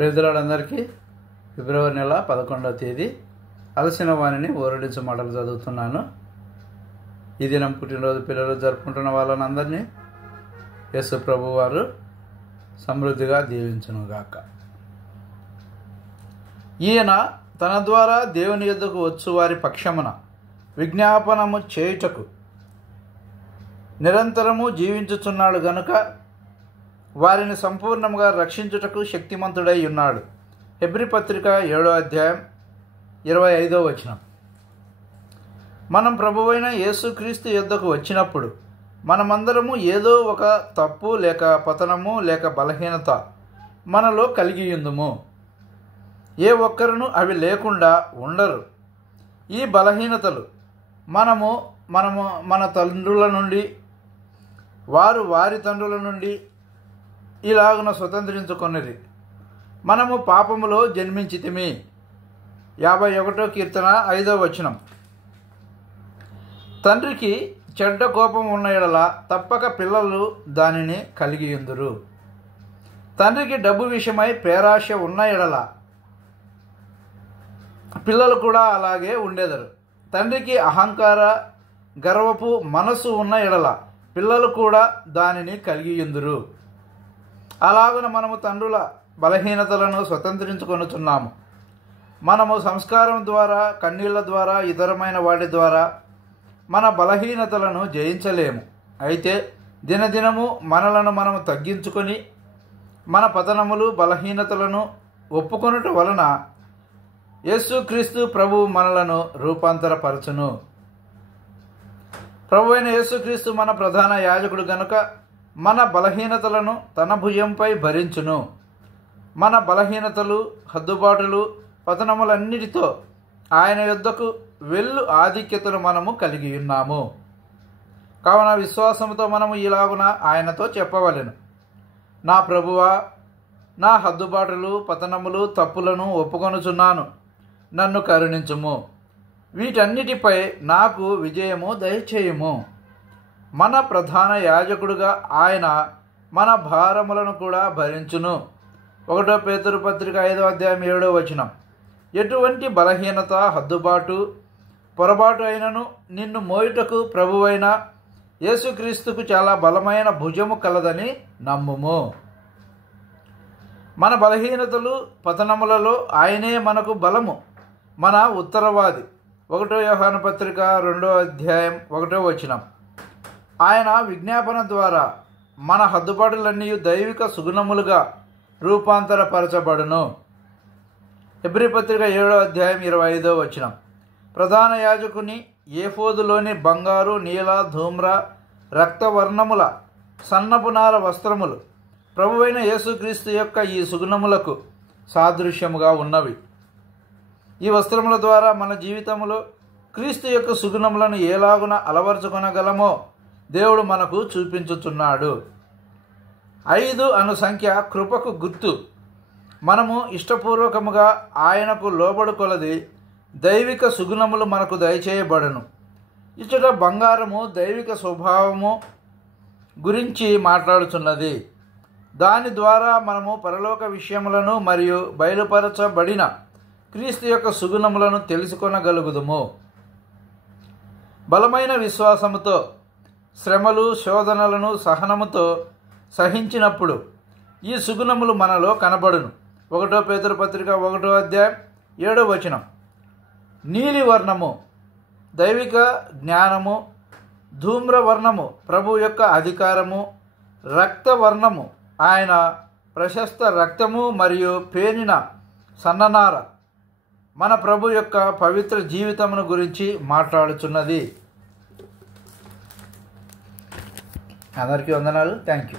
ప్రేజలాడందరికీ ఫిబ్రవరి నెల 11వ తేదీ అలసిన వాణిని ఓరడించు మాటలు చదువుతున్నాను. ఈ దినం పుట్టినరోజు పిల్లలు జరుపుకుంటున్న వాళ్ళనందరినీ యేసు ప్రభు వారు సమృద్ధిగా దీవించునుగాక. ఈయన తన ద్వారా దేవుని యొద్దకు వచ్చు వారి పక్షమున విజ్ఞాపనము చేయుటకు నిరంతరము జీవించుచున్నాడు గనుక వారిని సంపూర్ణంగా రక్షించుటకు శక్తిమంతుడై ఉన్నాడు. హెబ్రీ పత్రిక 7వ అధ్యాయం 25వ వచనం. మనం ప్రభువైన యేసుక్రీస్తు యొద్దకు వచ్చినప్పుడు మనమందరము ఏదో ఒక తప్పు లేక పతనము లేక బలహీనత మనలో కలిగి ఉందుము. ఏ ఒక్కరును అవి లేకుండా ఉండరు. ఈ బలహీనతలు మనము మన తండ్రుల నుండి వారు వారి తండ్రుల నుండి ఇలాగున స్వతంత్రించుకొనిరి. మనము పాపములో జన్మించితిమి. 51వ కీర్తన 5వ వచనం. తండ్రికి చెడ్డ కోపం ఉన్న ఎడల తప్పక పిల్లలు దానిని కలిగి ఉందురు. తండ్రికి డబ్బు విషయమై పేరాశ ఉన్న ఎడల పిల్లలు కూడా అలాగే ఉండేదరు. తండ్రికి అహంకార గర్వపు మనసు ఉన్న ఎడల పిల్లలు కూడా దానిని కలిగి ఉందురు. అలాగున మనము తండ్రుల బలహీనతలను స్వతంత్రించుకొనుచున్నాము. మనము సంస్కారం ద్వారా, కన్నీళ్ల ద్వారా, ఇతరమైన వాటి ద్వారా మన బలహీనతలను జయించలేము. అయితే దినదినము మనలను మనము తగ్గించుకొని మన పతనములు బలహీనతలను ఒప్పుకొనుట వలన యేసుక్రీస్తు ప్రభువు మనలను రూపాంతరపరచును. ప్రభు అయిన యేసుక్రీస్తు మన ప్రధాన యాజకుడు గనుక మన బలహీనతలను తన భుజంపై భరించును. మన బలహీనతలు, హద్దుబాటులు, పతనములన్నిటితో ఆయన యొద్దకు వెళ్ళు ఆధిక్యతను మనము కలిగి ఉన్నాము. కావున విశ్వాసంతో మనము ఇలాగున ఆయనతో చెప్పవలెను: నా ప్రభువా, నా హద్దుబాటులు, పతనములు, తప్పులను ఒప్పుకొనుచున్నాను. నన్ను కరుణించుము. వీటన్నిటిపై నాకు విజయము దయచేయుము. మన ప్రధాన యాజకుడుగా ఆయన మన భారములను కూడా భరించును. 1 పేతురు పత్రిక 5వ అధ్యాయం 7వ వచనం. ఎటువంటి బలహీనత, హద్దుబాటు, పొరపాటు అయినను నిన్ను మోయుటకు ప్రభువైన యేసుక్రీస్తుకు చాలా బలమైన భుజము కలదని నమ్ముము. మన బలహీనతలు, పతనములలో ఆయనే మనకు బలము, మన ఉత్తరవాది. 1 యోహాను పత్రిక 2వ అధ్యాయం 1వ వచనం. ఆయన విజ్ఞాపన ద్వారా మన హద్దుబాటులన్నీ దైవిక సుగుణములుగా రూపాంతరపరచబడును. హెబ్రీ పత్రిక 7వ అధ్యాయం 25వ వచనం. ప్రధాన యాజకుని ఏఫోదులోని బంగారు, నీల, ధూమ్ర, రక్తవర్ణముల సన్నపు నార వస్త్రములు ప్రభువైన యేసుక్రీస్తు యొక్క ఈ సుగుణములకు సాదృశ్యముగా ఉన్నవి. ఈ వస్త్రముల ద్వారా మన జీవితంలో క్రీస్తు యొక్క సుగుణములను ఎలాగున అలవర్చుకొనగలమో దేవుడు మనకు చూపించుచున్నాడు. 5 అను సంఖ్య కృపకు గుర్తు. మనము ఇష్టపూర్వకముగా ఆయనకు లోబడు కొలది దైవిక సుగుణములు మనకు దయచేయబడను. ఇచ్చట బంగారము దైవిక స్వభావము గురించి మాట్లాడుచున్నది. దాని ద్వారా మనము పరలోక విషయములను మరియు బయలుపరచబడిన క్రీస్తు యొక్క సుగుణములను తెలుసుకొనగలుగుదుము. బలమైన విశ్వాసముతో శ్రమలు, శోధనలను సహనముతో సహించినప్పుడు ఈ సుగుణములు మనలో కనబడును. 1 పేతురు పత్రిక 1వ అధ్యాయం 7వ వచనం. నీలి వర్ణము దైవిక జ్ఞానము, ధూమ్రవర్ణము ప్రభు యొక్క అధికారము, రక్తవర్ణము ఆయన ప్రశస్త రక్తము మరియు పేనిన సన్ననార మన ప్రభు యొక్క పవిత్ర జీవితమును గురించి మాట్లాడుచున్నది. అందరికీ వందనాలు. Thank you.